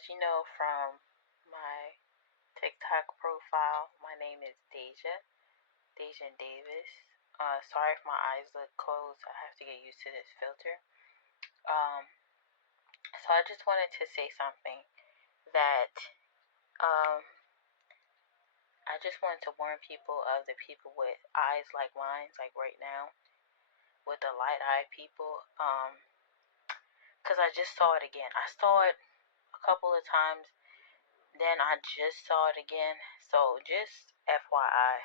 as you know from my TikTok profile, my name is daijahdavis. Sorry if my eyes look closed. I have to get used to this filter. Um, so I just wanted to say something that um, I just wanted to warn people of the people with eyes like mine, like right now, with the light eye people. Because I just saw it again. I saw it a couple of times. Then I just saw it again. So just FYI,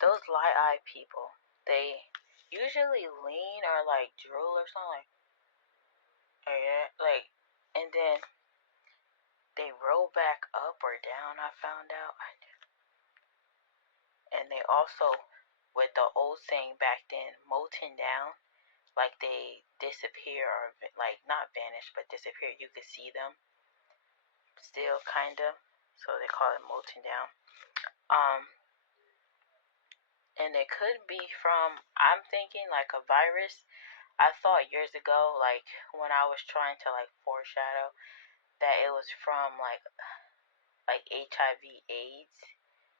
those light eye people, they usually lean or like drool or something like, and then they roll back up or down. I found out, and they also, with the old saying back then, molten down, like they disappear or like not vanish but disappear. You could see them still, kinda. So they call it molten down. And it could be from, I'm thinking like a virus. I thought years ago, like when I was trying to like foreshadow that it was from like HIV AIDS,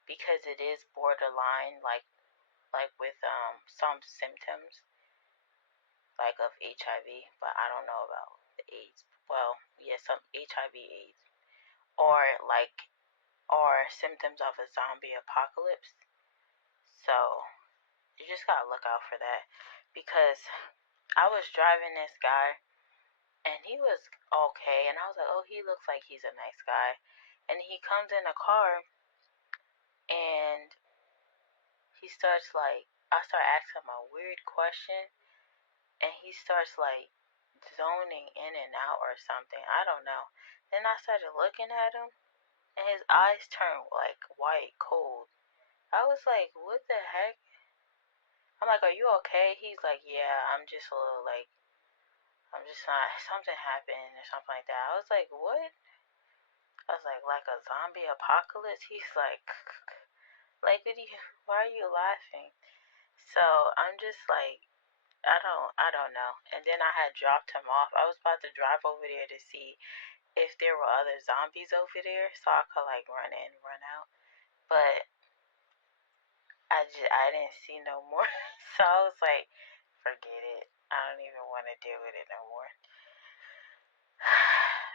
because it is borderline like with some symptoms like of HIV, but I don't know about the AIDS. Well, yeah, some HIV AIDS or symptoms of a zombie apocalypse. So you just gotta look out for that, because I was driving this guy and he was okay, and I was like, oh, he looks like he's a nice guy. And he comes in a car and he starts like, I start asking him a weird question, and he starts like zoning in and out or something. I don't know. Then I started looking at him and his eyes turned like white, cold. I was like, what the heck? I'm like, are you okay? He's like, yeah, I'm just a little like, I'm just not, something happened or something like that. I was like, what? I was like a zombie apocalypse? He's like, why are you laughing? So I'm just like, I don't know. And then I had dropped him off. I was about to drive over there to see if there were other zombies over there so I could like run in, run out. But I didn't see no more. So I was like, forget it. I don't even want to deal with it no more.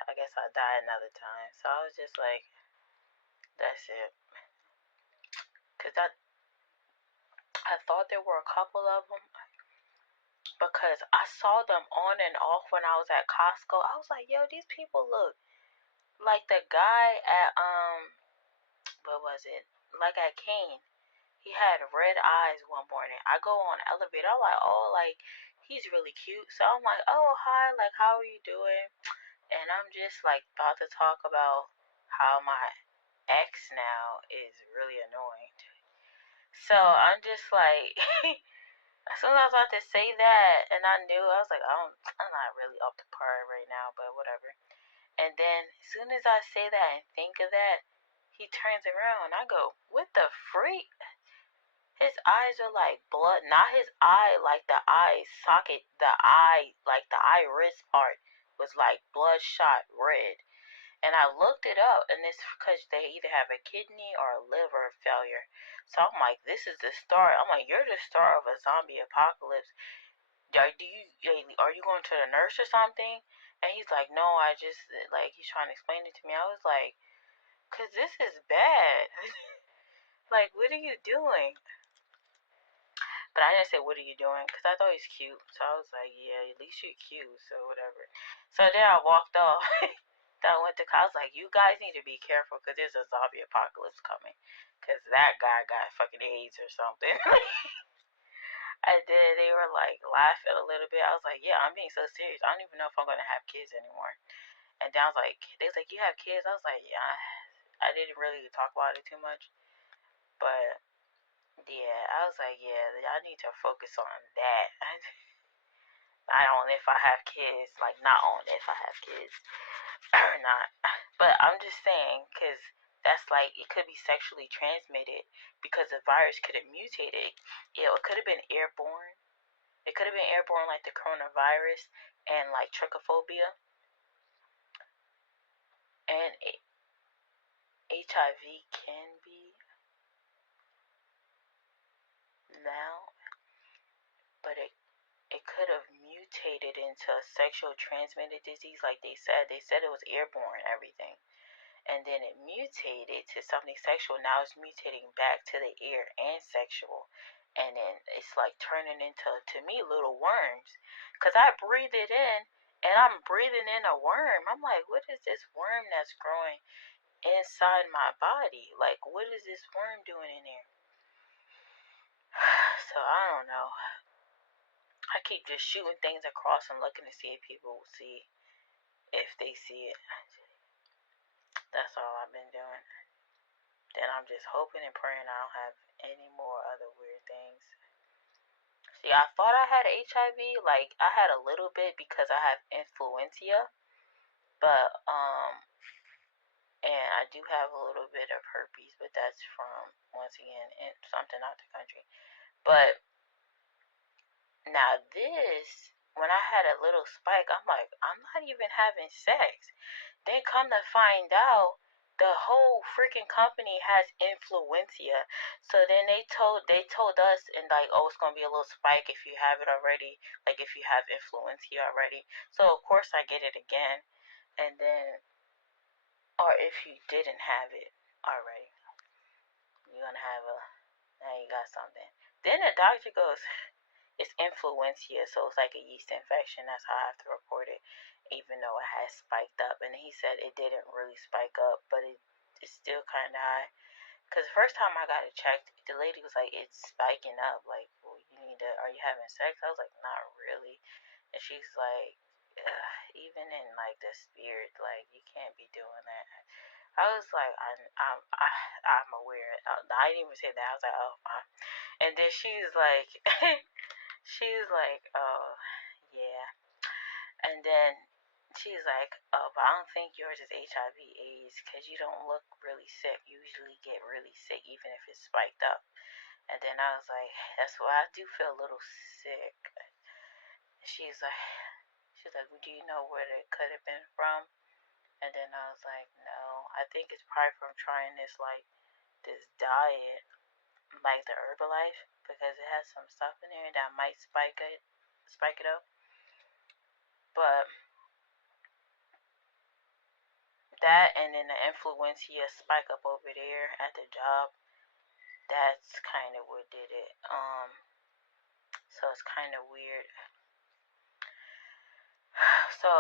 I guess I'll die another time. So I was just like, that's it. Because I thought there were a couple of them, because I saw them on and off when I was at Costco. I was like, yo, these people look like the guy at, what was it? Like at Kane. He had red eyes one morning. I go on the elevator. I'm like, oh, like, he's really cute. So I'm like, oh, hi, like, how are you doing? And I'm just like about to talk about how my ex now is really annoying. So I'm just like, as soon as I was about to say that, and I knew, I was like, I'm not really up to par right now, but whatever. And then as soon as I say that and think of that, he turns around and I go, what the freak? His eyes are like blood, not his eye like the eye socket, the eye, like the iris part was like bloodshot red. And I looked it up, and it's because they either have a kidney or a liver failure. So I'm like, this is the start. I'm like, you're the start of a zombie apocalypse. Are you going to the nurse or something? And he's like, no, I just, like, he's trying to explain it to me. I was like, because this is bad. Like, what are you doing? But I didn't say, what are you doing? Because I thought he's cute. So I was like, yeah, at least you're cute, so whatever. So then I walked off. Then I went to college. I was like, you guys need to be careful because there's a zombie apocalypse coming. Because that guy got fucking AIDS or something. And then they were like laughing a little bit. I was like, yeah, I'm being so serious. I don't even know if I'm going to have kids anymore. And then I was like, they was like, you have kids? I was like, yeah. I didn't really talk about it too much. But yeah, I was like, yeah, I need to focus on that. Not on if I have kids, like not on if I have kids or not. But I'm just saying, because that's like, it could be sexually transmitted because the virus could have mutated. It could have been airborne. It could have been airborne like the coronavirus and like trichophobia. And HIV can be now, but it could have mutated into a sexual transmitted disease, like they said. They said it was airborne, everything. And then it mutated to something sexual. Now it's mutating back to the air and sexual. And then it's like turning into, to me, little worms. Because I breathe it in, and I'm breathing in a worm. I'm like, what is this worm that's growing inside my body? Like, what is this worm doing in there? So I don't know. I keep just shooting things across and looking to see if people will see, if they see it. That's all I've been doing. Then I'm just hoping and praying I don't have any more other weird things. See, I thought I had HIV. Like, I had a little bit because I have influenza. But, and I do have a little bit of herpes, but that's from, once again, something out the country. But now this, when I had a little spike, I'm like, I'm not even having sex. Then come to find out, the whole freaking company has influenza. So then they told us, and like, oh, it's gonna be a little spike if you have it already, like if you have influenza already. So of course I get it again, and then, or if you didn't have it already, you're gonna have now you got something. Then the doctor goes, it's influenza, so it's like a yeast infection. That's how I have to report it, even though it has spiked up. And he said it didn't really spike up, but it's still kind of high. Because the first time I got it checked, the lady was like, it's spiking up. Like, well, you need to, are you having sex? I was like, not really. And she's like, even in like the spirit, like, you can't be doing that. I was like, I'm aware. I didn't even say that. I was like, oh, fine. And then she's like, she's like, oh, yeah. And then she's like, oh, but I don't think yours is HIV/AIDS because you don't look really sick. You usually get really sick even if it's spiked up. And then I was like, that's why I do feel a little sick. And she's like, well, do you know where it could have been from? And then I was like, no, I think it's probably from trying this diet, like the Herbalife, because it has some stuff in there that might spike it up. But that, and then the influenza spike up over there at the job, that's kind of what did it. So it's kind of weird. So,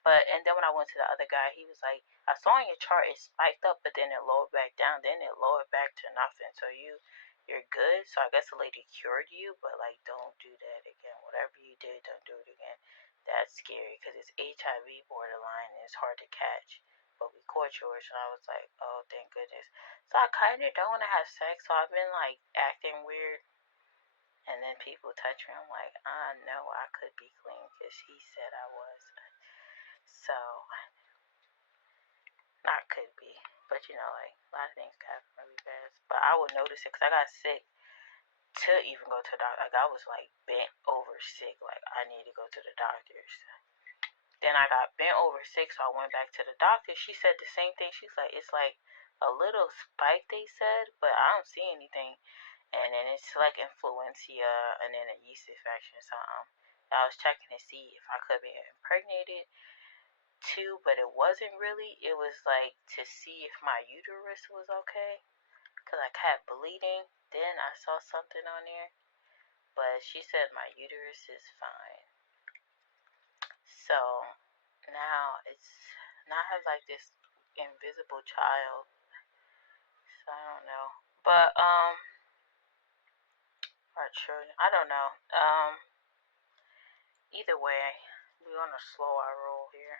but, and then when I went to the other guy, he was like, I saw on your chart it spiked up, but then it lowered back down, then it lowered back to nothing. So you're good. So I guess the lady cured you, but like, don't do that again. Whatever you did, don't do it again. That's scary because it's HIV borderline and it's hard to catch. But we caught yours, and I was like, oh, thank goodness. So I kind of don't want to have sex, so I've been like acting weird. And then people touch me, I'm like, I know I could be clean because he said I was. So, not could be. But you know, like, a lot of things happen really fast. But I would notice it because I got sick to even go to the doctor. Like, I was like bent over sick. Like, I need to go to the doctors. Then I got bent over sick, so I went back to the doctor. She said the same thing. She's like, it's like a little spike, they said, but I don't see anything. And then it's like influenza and then a yeast infection or something. I was checking to see if I could be impregnated too, but it wasn't really. It was like to see if my uterus was okay, because I kept bleeding. Then I saw something on there, but she said my uterus is fine. So now I have like this invisible child. So I don't know. But our children, I don't know. Either way, we're gonna slow our roll here.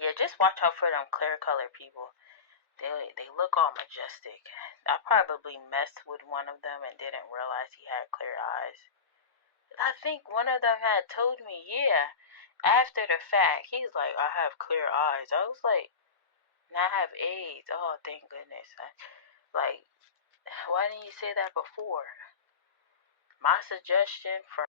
Yeah, just watch out for them clear color people. They look all majestic. I probably messed with one of them and didn't realize he had clear eyes. I think one of them had told me, yeah, after the fact. He's like, I have clear eyes. I was like, and I have AIDS. Oh, thank goodness. Like, why didn't you say that before? My suggestion for